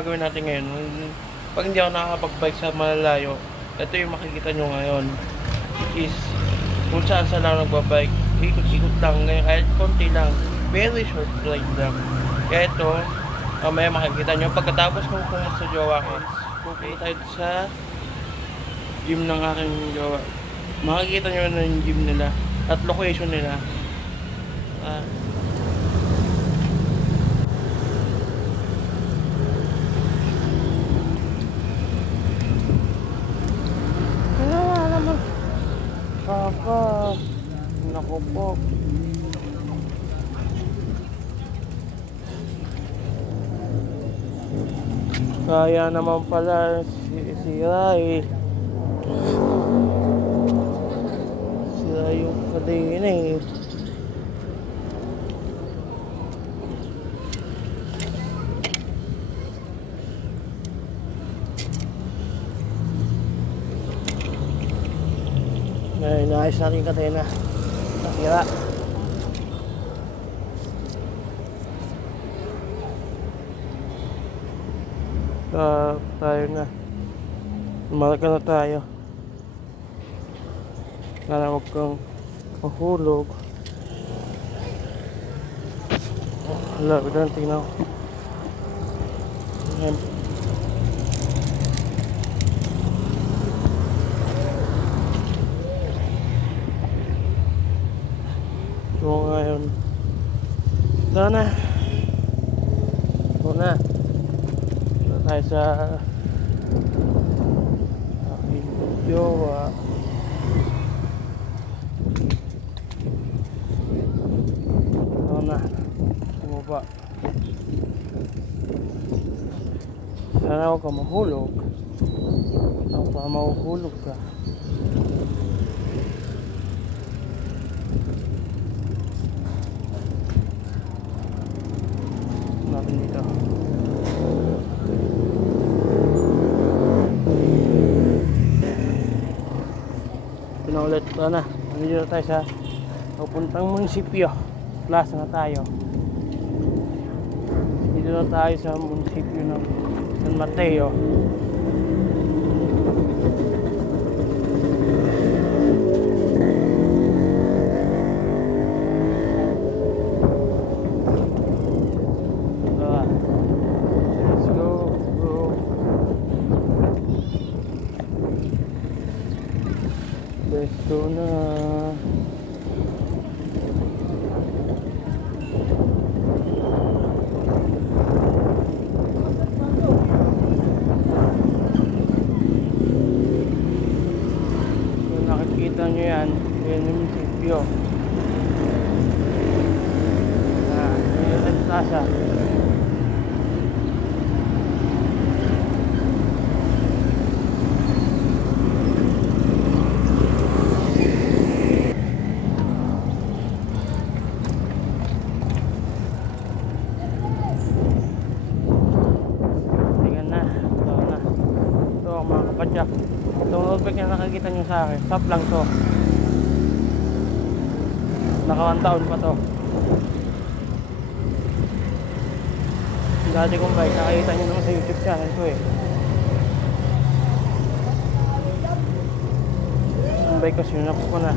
gagawin natin ngayon. Pag hindi ako nakakapag-bike sa malalayo, ito yung makikita nyo ngayon. Which is, kung saan saan lang nagbabike, ikot-ikot lang, ngayon, kahit konti lang. Very short ride lang. Kaya ito, mamaya makikita nyo. Pagkatapos kong pumunta sa jowa ko, pupunta tayo sa gym ng aking jowa. Makikita nyo na yung gym nila at location nila. Kaka, naku po. Kaya naman pala si Rai. Si Rai yung kadin eh. Naayos natin yung kadena. Nasira. Tayo na. Umarga na tayo. Sana huwag kang mahulog. Hala, biglang tingnan. Ayan. So ngayon, sana tayo sa aking jowa. Bumaba. Sana huwag ka mahulog. Baka mahuhulog ka. Natin dito. Pinaulit ko na. Nandito tayo sa papuntang munisipyo. Plaza na tayo. Dito na tayo sa munisipyo ng San Mateo. Let's go na. Kung nakikita nyo yan, yan yung munisipyo. Yan yung plaza. Padyak. Itong roadbike na nakikita nyo sa akin, stop lang to. Naka 1 taon pa to. Dati kong bike, nakikita nyo naman sa YouTube channel ko eh. Yung bike ko, sinunap ko na.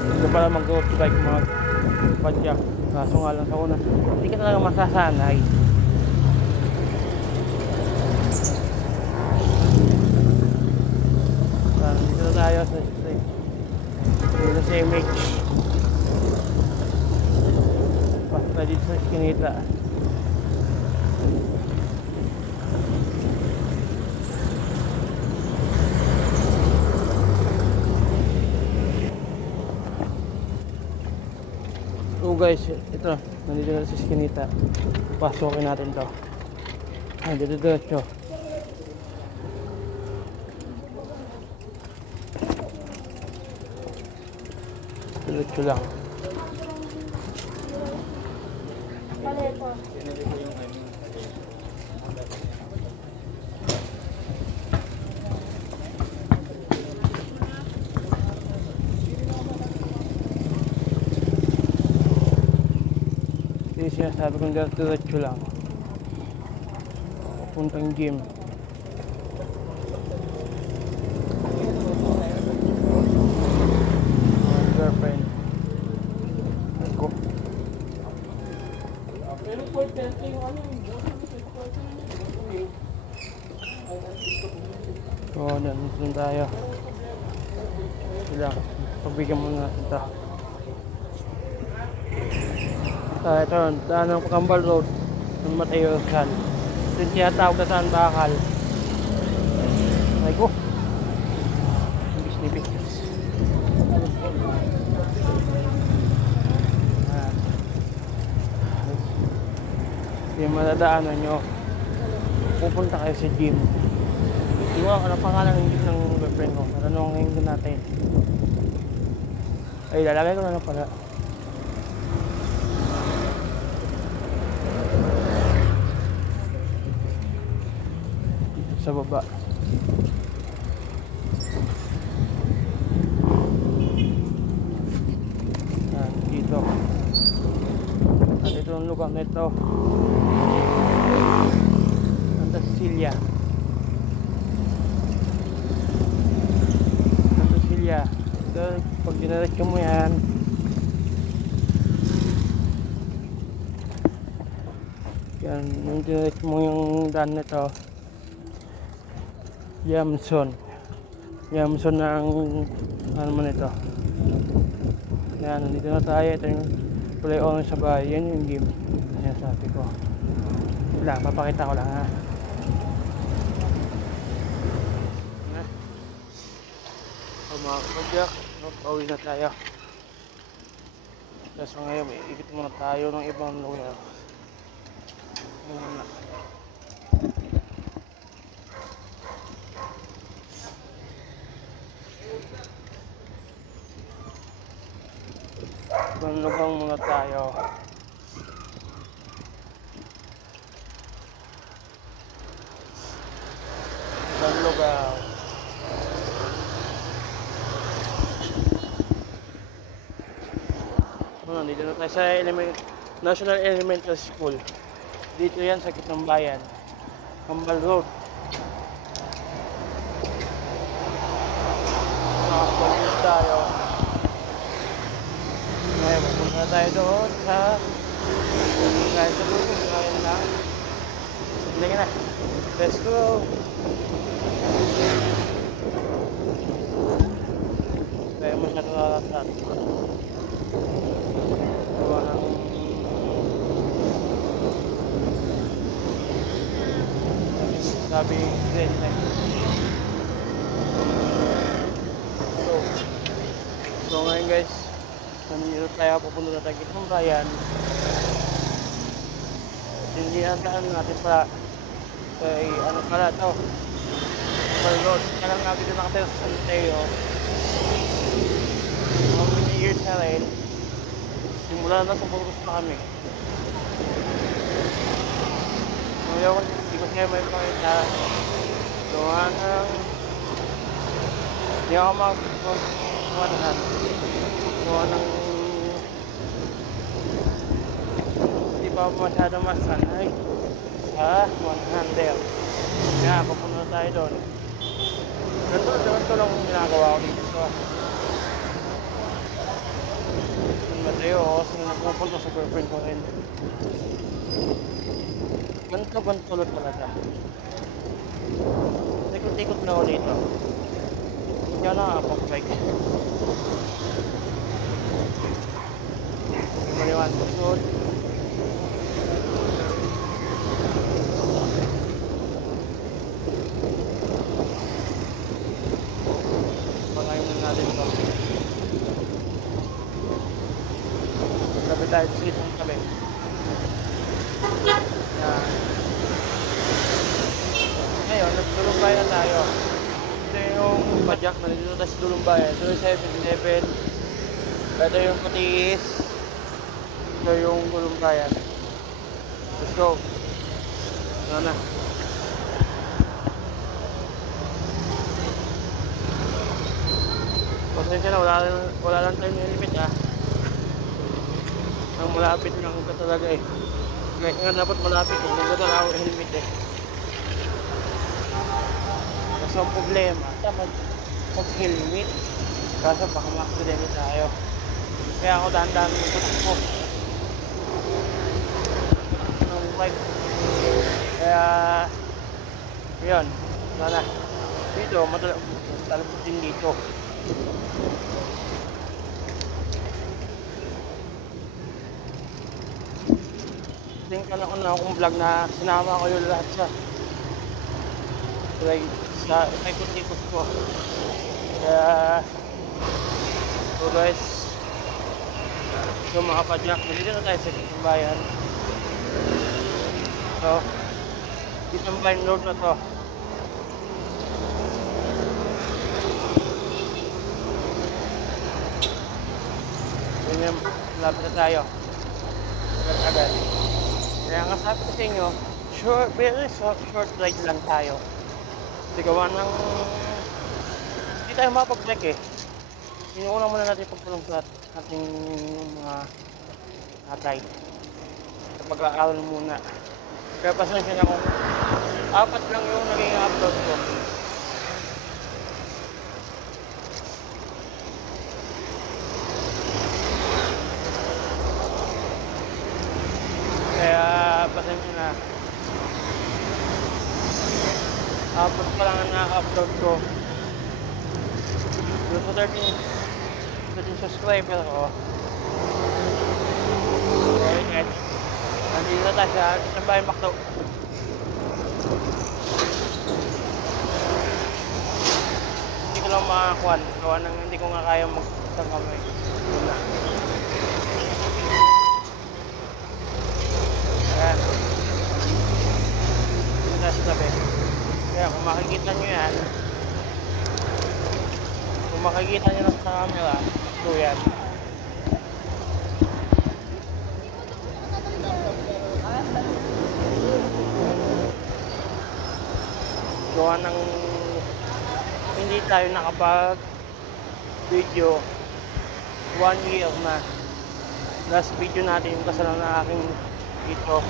Hindi pala mag-road bike, padyak. Kaso nga lang sa una, hindi ka talaga masasanay. Dito tayo sa MH. Basta dito sa Eskinita. So guys, ito, nandito na sa Eskinita. Pasokin natin to. Dito diretso. Diretso lang. Hindi sinasabi kong diretso lang. puntang gym. Girlfriend. Ako. So, nandun tayo. Sila. Pagbigyan muna natin ito. Ito, daan ng Pakambal Road ng Mateo Rizal. Ito yung tinatawag na saan bakal. Ay ko. Nibis-nibis. Yung madadaanan nyo, pupunta kayo sa gym. Hindi ko ano pangalan ng gym ng girlfriend ko. Tatanungin ko natin. Ay, lalagay ko na lang pala. Sa baba. Dito. At ito ang lugar na ito. Santa Cecilia. Santa Cecilia. Ito, pag dinaretso mo yan, yan, yung dinaretso mo yung daan na ito, Yamson na ang ano man ito. Yan, nandito na tayo. Ito yung play on sa bahay. Yan yung game. Yan sabi ko. Wala, papakita ko lang ha. Mga kapagyak, pauwi na tayo. So ngayon, ikot muna tayo ng ibang lugar. Muna. Ibang lugar muna tayo. Ibang lugar. Dito na tayo sa National Elementary School. Dito yan sa Kitang Bayan, Kambal Road. Nakapunta tayo. Ngayon, pupunta na tayo doon sa kahit sa dulo, ngayon lang. Hindi ka na. Let's go! Kaya masyado nalasan. Sabi green light. So ngayon guys, nandito tayo, pupunta na tayo Kitang Bayan. Hindi natin pala kay ano pala ito, Kambal Road. Kaya lang nga dito nakatira sa San Mateo. Mga many years na rin. Simula na sa Burgos na kami. Ngayon, hindi ko siya may pakita. Gawa ng hindi ako mag-100. Gawa ng hindi pa masyado masanay sa 100. Kaya papunta na tayo doon. Ganito lang yung ginagawa ko dito sa San Mateo. Kasi nagpupunta sa girlfriend ko rin. Ganito lang talaga. Tikot-tikot na ako dito. Hindi ako nakakapag-bike. Maliwan ko doon. Pangayon na natin ito. Sabi tayo sa isang kami. Ngayon, nagdulumbayan tayo. Ito yung padyak na dito tayo sa Dulumbayan. Ito yung 7-Eleven. Ito yung Patiis. Ito yung Dulumbayan. Let's go. Ano na. Pasensya na, wala lang tayong helmet ha. Ang malapit lang ka talaga eh. Ngayon nga dapat malapit eh. Nagdala ako helmet eh. ang problema, dapat mag-helmet. Kaso baka ma-accidente tayo. Kaya ako dahan-dahan mo ko ng bike. Kaya, yun. Sana. Dito, matalapot din dito. Tingnan ako na akong vlog na sinama ko yung lahat sa ikot-ikot ko. Kaya, so guys, so mga padyak, nandito na tayo sa Kitambayan. So, Kitambayan Road na to. Ganyan, lapit na tayo. Agad-agad. Kaya nga sabi ko sa inyo, very short ride lang tayo. Kasi gawa ng hindi tayo mapag-break eh. Inuuna muna natin pagtulong sa ating mga atay. Sa pag-aaral muna. Kaya pasensya na kung 4 lang yung naging upload ko. Kaya pasensya na. 4 pa lang ang na-upload ko. Doon sa 13 subscriber ko. So, yun. Nandito na tayo sa Kitambayan Macdo. Hindi ko lang makakuan. Gawa nang hindi ko nga kaya mag-isang kamay. Yun na. Ayan. Dito tayo sa tabi. Kaya kung makikita nyo yan, kung makikita nyo lang sa camera, ito yan. Gawa ng hindi tayo nakapag video 1 year na. Last video natin yung kasalanan na aking dito.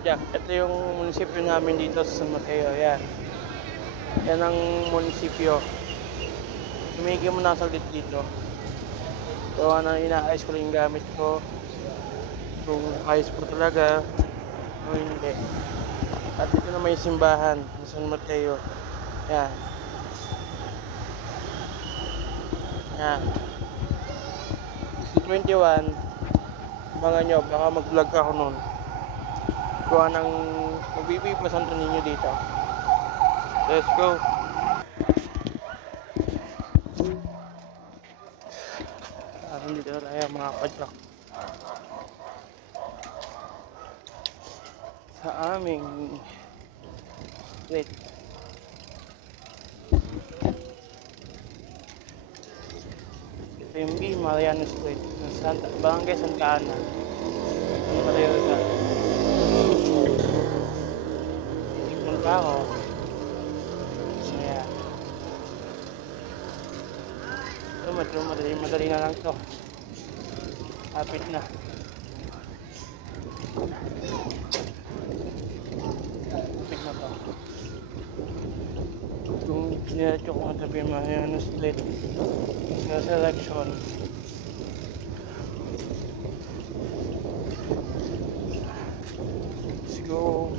Jack, ito yung munisipyo namin dito sa San Mateo. Yan ang munisipyo. Tumigil mo na saglit dito. So inaayos ko lang yung gamit ko kung ayos po talaga o hindi. At dito na may simbahan sa San Mateo. Yan si 21 mga nyo, baka mag vlog ako nun. Gawa ng magbibipa Santo Niño dito. Let's go. Dito na tayo mga padyak. Sa aming street. Ito yung B. Mariano Street. Barangay Santa Ana. Ano ba tayo ito? Punta ako. Ayan. Ito madali na lang to. Kapit na. Kapit na to. Kung diretso ko ang tabi Mariano Street sa selection. Let's go.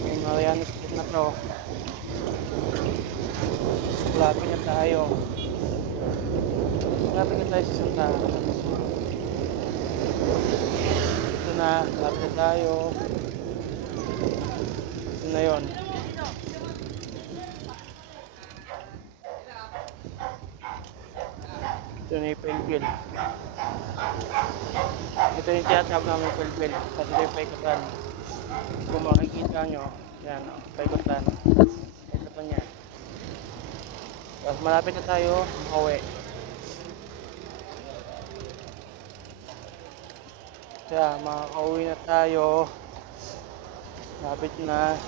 May Mariano Street na to. Lapit na tayo. Lapit na tayo sa Santa Ana. Ito na, lapit na tayo. Ito na yun. Ito na yung Pelville. Ito yung tiyatawag namin Pelville. At ito yung paikutan. Kung makikita nyo, yan, paikutan. Paikutan niya. Tapos malapit na tayo, makauwi. Kaya makakauwi na tayo. Malapit na.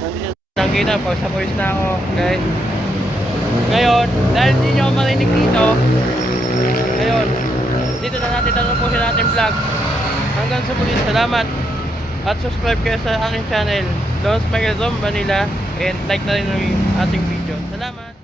Nandito Kitang-kita, pag sa voice na ako, guys. Ngayon, dahil hindi nyo ako marinig dito, ngayon, dito na natin tapusin natin vlog. Hanggang sa muli, salamat. At subscribe kayo sa aking channel, Lons Michael Zom Manila. And like na rin yung ating video. Salamat!